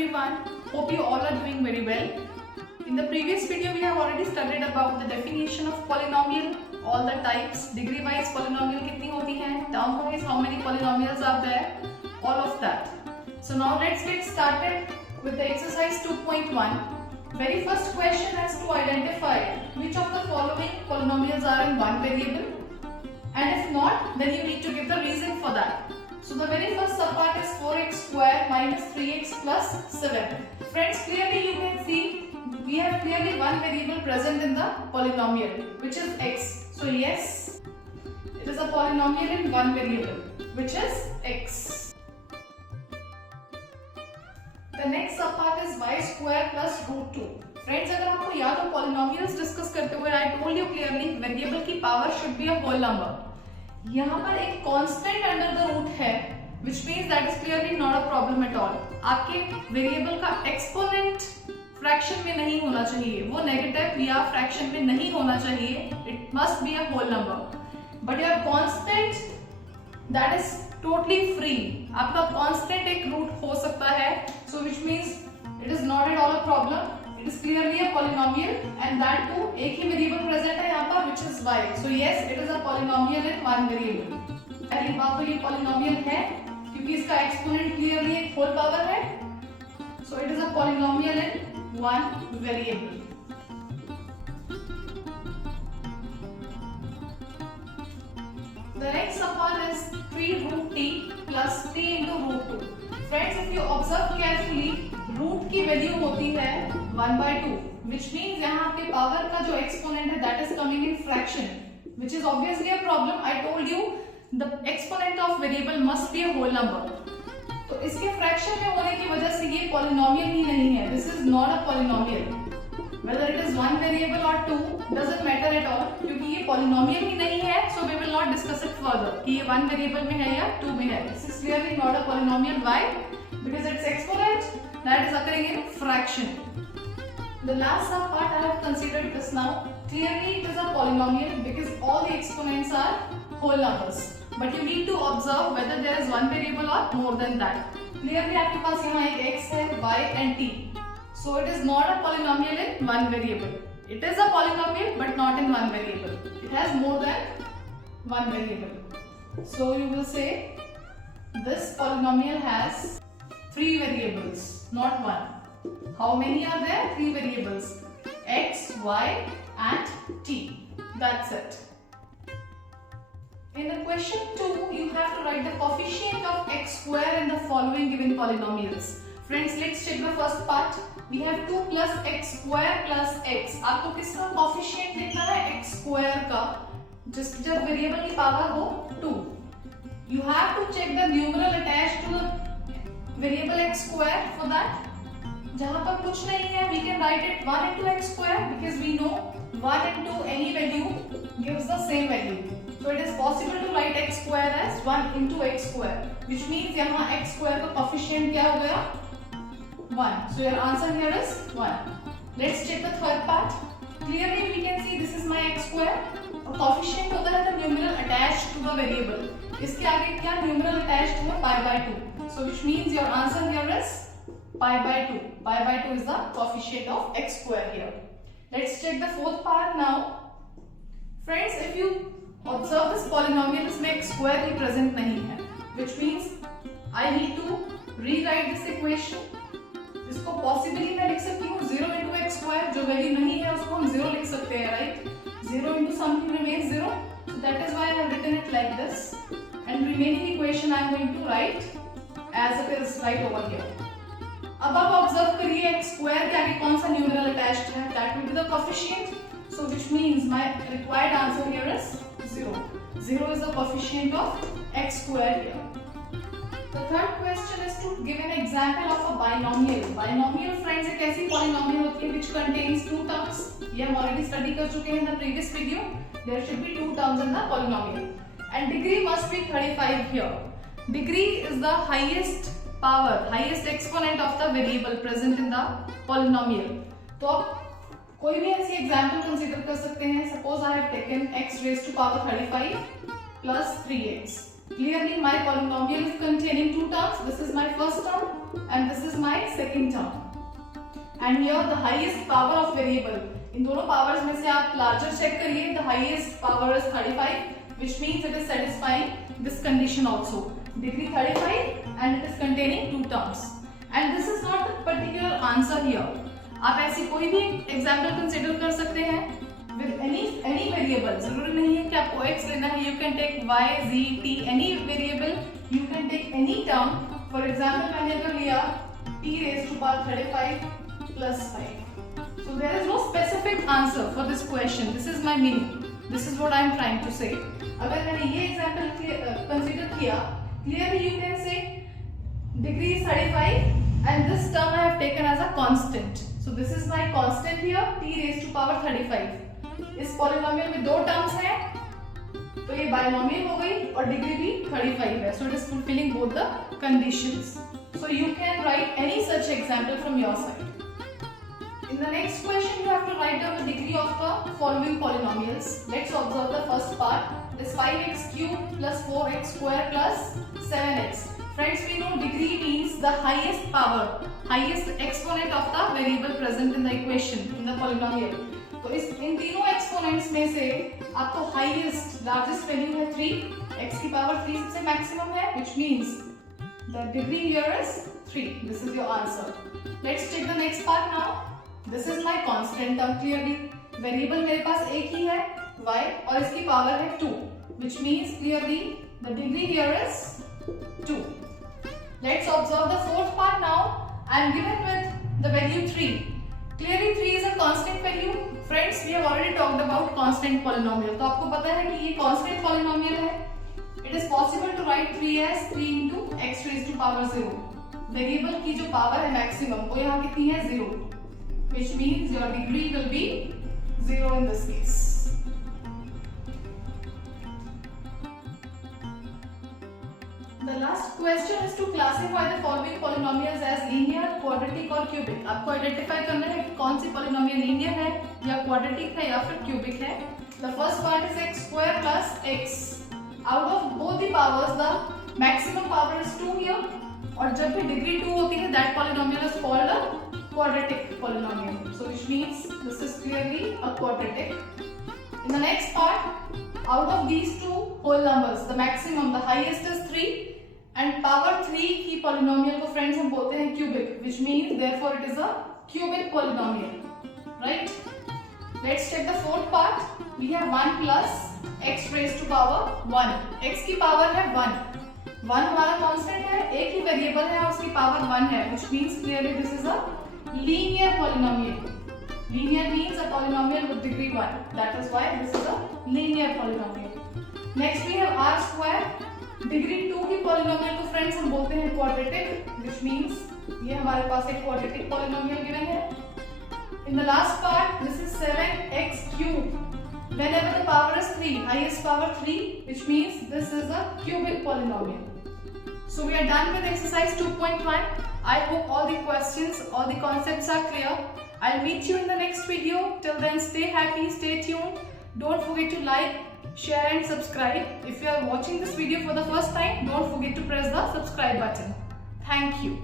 everyone, hope you all are doing very well. In the previous video we have already studied about the definition of polynomial, all the types, degree wise polynomial कितनी होती हैं, term wise how many polynomials are there, all of that. So now let's get started with the exercise 2.1. Very first question has to identify which of the following polynomials are in one variable, and if not then you need to give the reason for that. So the very first subpart is 4x square minus 3x plus 7. Friends, clearly you can see we have clearly one variable present in the polynomial, which is x. So yes, it is a polynomial in one variable, which is x. The next subpart is y square plus root 2. Friends, अगर आपको याद हो polynomials discuss करते हुए I told you clearly variable की power should be a whole number. यहाँ पर एक कांस्टेंट अंडर द रूट है, which means that is clearly not a problem at all. आपके वेरिएबल का एक्सपोनेंट फ्रैक्शन में नहीं होना चाहिए, वो नेगेटिव या फ्रैक्शन में नहीं होना चाहिए. It must be a whole number. But your constant that is totally free. आपका कांस्टेंट एक रूट हो सकता है, so which means it is not at all a problem. It is clearly a polynomial and that too एक ही variable present है यहाँ पर, which is y. So yes, it is a polynomial in one variable. पहली बात तो ये polynomial है क्योंकि इसका एक्सपोनेंट क्लियरली एक होल पावर है. So it is a polynomial in one variable. The next subpart is 3 root t plus t into root 2. Friends, if you observe carefully, root की वैल्यू होती है 1/2, which means यहाँ आपके power का जो exponent है that is coming in fraction, which is obviously a problem. I told you the exponent of variable must be a whole number. तो इसके फ्रैक्शन में होने की वजह से ये पॉलिनोमियल ही नहीं है. This is not a polynomial. Whether it is one variable or two doesn't matter at all, क्योंकि ये पॉलिनोमियल ही नहीं है. So we will not discuss it further कि ये one variable में है या two में है. This is clearly not a polynomial. Why? Because its exponent that is occurring in fraction. The last subpart I have considered this now. Clearly it is a polynomial because all the exponents are whole numbers. But you need to observe whether there is one variable or more than that. Clearly आपके पास यहाँ एक x है, y and t. So it is not a polynomial in one variable. It is a polynomial but not in one variable. It has more than one variable. So you will say this polynomial has 3 variables, not one. How many are there? 3 variables, x, y and t. That's it. In the question 2, you have to write the coefficient of x square in the following given polynomials. Friends, let's check the first part. We have 2 plus x square plus x. आपको किसका coefficient लिखना है? x square का, जब variable की power हो 2. You have to check the numeral attached to the variable x square. For that, जहाँ पर कुछ नहीं है, we can write it 1 into x square because we know 1 into any value gives the same value. So it is possible to write x square as 1 into x square, which means यहाँ x square का coefficient क्या हो गया? 1. So your answer here is 1. Let's check the third part. Clearly we can see this is my x square. और coefficient होता है the numeral attached to the variable. इसके आगे क्या numeral attached है? pi/2. So which means your answer here is pi/2. Pi/2 is the coefficient of x square here. Let's check the fourth part now. Friends, if you observe this polynomial, इसमें x square ही present नहीं है, which means I need to rewrite this equation. इसको possibly मैं लिख सकती हूँ 0 into x square. जो value नहीं है उसको हम 0 लिख सकते हैं, right? 0 into something remains 0. So that is why I have written it like this. And remaining equation I am going to write as it is right over here. अब आप ऑब्जर्व करिए x square के आगे कौन सा numeral attached है? That will be the coefficient. So which means my required answer here is 0. 0 is the coefficient of x square here. The third question is to give an example of a binomial. Binomial, friends, एक ऐसी polynomial होती है which contains 2 terms. ये हम already study कर चुके हैं in the previous video. There should be 2 terms in the polynomial. And degree must be 35 here. Degree is the highest power, highest exponent of the variable present in the polynomial. तो आप कोई भी ऐसी example consider कर सकते हैं. Suppose I have taken x raised to power 35 plus 3x. Clearly my polynomial is containing two terms. This is my first term and this is my second term. And here the highest power of variable. इन दोनों powers में से आप larger check करिए. The highest power is 35, which means it is satisfying this condition also. Degree 35 and it is containing two terms. And this is not the particular answer here. आप ऐसी कोई भी example consider कर सकते हैं with any variable. जरूरी नहीं है कि आपको x लेना है. You can take y, z, t, any variable. You can take any term. For example, मैंने अगर लिया t raised to power 35 plus 5. So there is no specific answer for this question. This is my meaning. This is what I am trying to say. अगर मैंने ये example consider किया, clearly you can say degree is 35 and this term I have taken as a constant. So this is my constant here, t raised to power 35. इस polynomial में दो terms हैं, तो ये बायनोमियल हो गई और डिग्री भी 35 है. So it is fulfilling both the conditions. So you can write any such example from your side. In the next question, you have to write down the degree of the following polynomials. Let's observe the first part. This 5x cubed plus 4x square plus 7x. Friends, we know degree means the highest power, highest exponent of the variable present in the equation, in the polynomial. तो इन तीनों exponents में से आपको highest largest value है 3, x की power 3 सबसे maximum है, which means the degree here is 3. This is your answer. Let's take the next part now. This is my constant term. Clearly variable मेरे पास एक ही है y और इसकी पावर है 2, which means clearly the degree here is 2. Let's observe the fourth part now. I am given with the value 3. Clearly 3 is a constant value. Friends, we have already talked about constant polynomial. तो आपको पता है कि ये constant polynomial है. It is possible to write 3 as 3 into x raised to power 0. Variable की जो power है maximum वो यहाँ कितनी है 0, which means your degree will be 0 in this case. The last question is to classify the following polynomials as linear, quadratic और cubic. आपको identify करना है कि कौन सी polynomial linear है या quadratic है या फिर cubic है. The first part is x square plus x. Out of both the powers, the maximum power is 2 here. और जब भी degree 2 होती है, that polynomial is called a quadratic polynomial. So which means this is clearly a quadratic. In the next part, out of these two whole numbers, the maximum, the highest is 3. And power 3 की polynomial को friends हम बोलते हैं cubic, which means therefore it is a cubic polynomial, right? Let's check the fourth part. We have 1 plus x raised to power 1. x की power है 1. 1 हमारा constant है, एक ही variable है और उसकी power 1 है, which means clearly this is a linear polynomial. Linear means a polynomial with degree 1. That is why this is a linear polynomial. Next we have r square. Degree 2 की polynomial को friends हम बोलते हैं quadratic, which means ये हमारे पास एक quadratic polynomial given है. In the last part, this is 7x cubed. Whenever the power is 3, highest power 3, which means this is a cubic polynomial. So we are done with exercise 2.1. I hope all the questions, all the concepts are clear. I'll meet you in the next video. Till then, stay happy, stay tuned. Don't forget to like, share and subscribe. If you are watching this video for the first time, don't forget to press the subscribe button. Thank you.